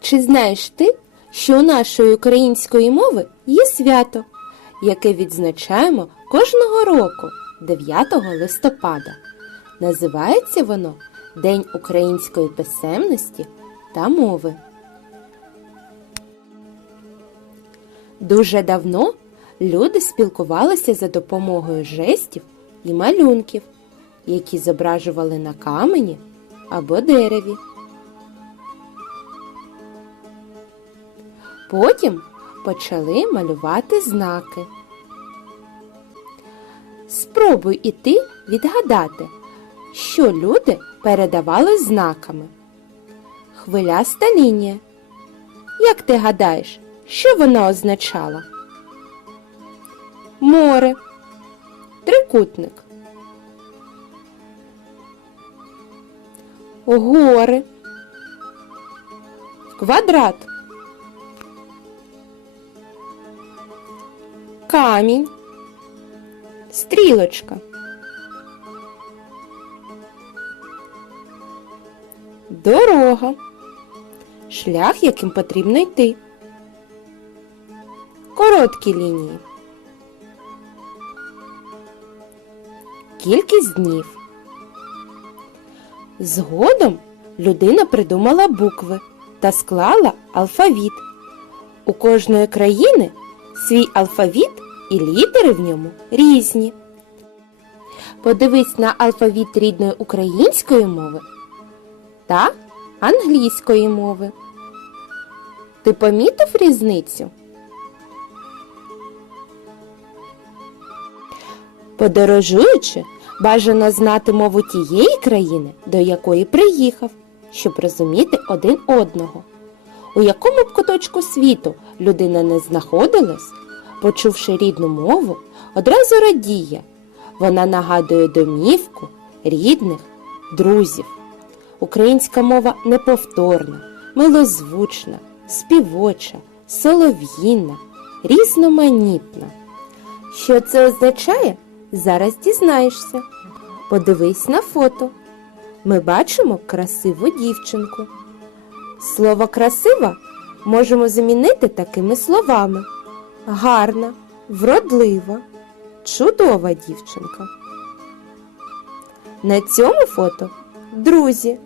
Чи знаєш ти, що у нашої української мови є свято, яке відзначаємо кожного року 9 листопада? Називається воно День української писемності та мови. Дуже давно люди спілкувалися за допомогою жестів і малюнків, які зображували на камені або дереві. Потім почали малювати знаки. Спробуй і ти відгадати, що люди передавали знаками. Хвиляста лінія. Як ти гадаєш, що вона означала? Море. Трикутник. Гори. Квадрат. Камінь. Стрілочка. Дорога. Шлях, яким потрібно йти. Короткі лінії. Кількість днів. Згодом людина придумала букви та склала алфавіт. У кожної країни свій алфавіт і літери в ньому різні. Подивись на алфавіт рідної української мови та англійської мови. Ти помітив різницю? Подорожуючи, бажано знати мову тієї країни, до якої приїхав, щоб розуміти один одного. У якому б куточку світу людина не знаходилась, почувши рідну мову, одразу радіє. Вона нагадує домівку, рідних, друзів. Українська мова неповторна, милозвучна, співоча, солов'їна, різноманітна. Що це означає? Зараз дізнаєшся. Подивись на фото. Ми бачимо красиву дівчинку. Слово красива можемо замінити такими словами: гарна, вродлива, чудова дівчинка. На цьому фото друзі.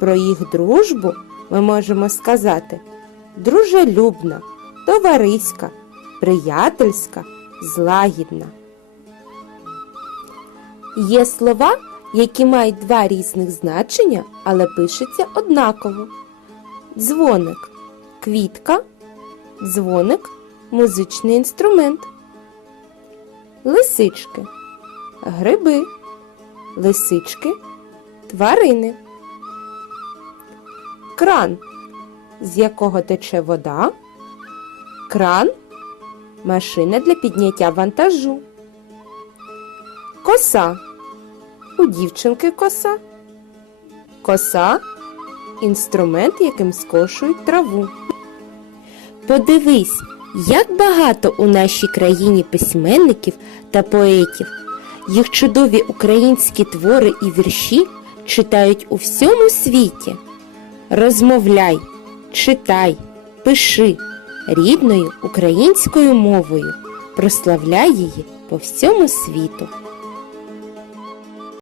Про їх дружбу ми можемо сказати дружелюбна, товариська, приятельська, злагідна. Є слова, які мають два різних значення, але пишуться однаково. Дзвоник квітка, дзвоник музичний інструмент. Лисички гриби, лисички тварини. Кран, з якого тече вода. Кран машина для підняття вантажу. Коса. У дівчинки коса. Коса інструмент, яким скошують траву. Подивись, як багато у нашій країні письменників та поетів. Їх чудові українські твори і вірші читають у всьому світі. Розмовляй, читай, пиши рідною українською мовою, прославляй її по всьому світу.